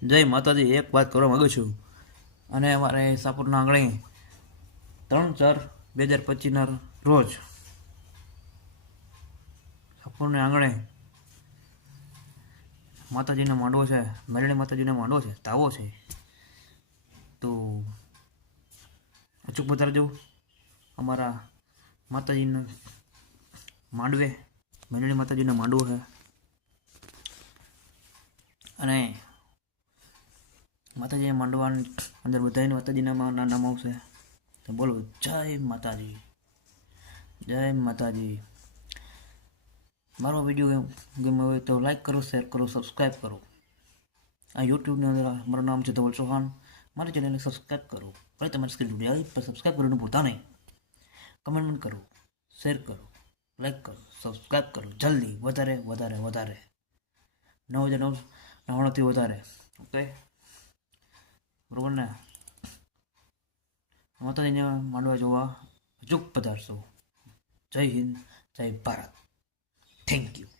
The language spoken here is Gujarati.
જય માતાજી. એક વાત કરવા માગું છું. અને અમારે સાપુરના આંગણે 3/4/2025ના રોજ સાપુરના આંગણે માતાજીનો માંડવો છે, મેરણી માતાજીનો માંડવો છે, તાવો છે. તો અચૂક પધારજો અમારા માતાજીના માંડવે. મેરણી માતાજીનો માંડવો છે અને માતાજીના માંડવાની અંદર બધાને માતાજીના નામ આવશે. તો બોલો જય માતાજી, જય માતાજી. મારો વિડીયો ગમ્યો હોય તો લાઈક કરો, શેર કરો, સબસ્ક્રાઈબ કરો. આ યુટ્યુબની અંદર મારું નામ છે ધવલ ચૌહાણ. મારી ચેનલને સબસ્ક્રાઈબ કરો. ભલે તમારી સ્ક્રીન તૂટી જાય પણ સબસ્ક્રાઈબ કરવાનું ભૂલતા નહીં. કમેન્ટ કરો, શેર કરો, લાઈક કરો, સબસ્ક્રાઈબ કરો. જલ્દી વધારે વધારે વધારે 9,999થી વધારે. ઓકે, બરોબર ને? માતાજીને માંડવા જોવા અચૂક પધારશો. જય હિન્દ, જય ભારત. Thank you.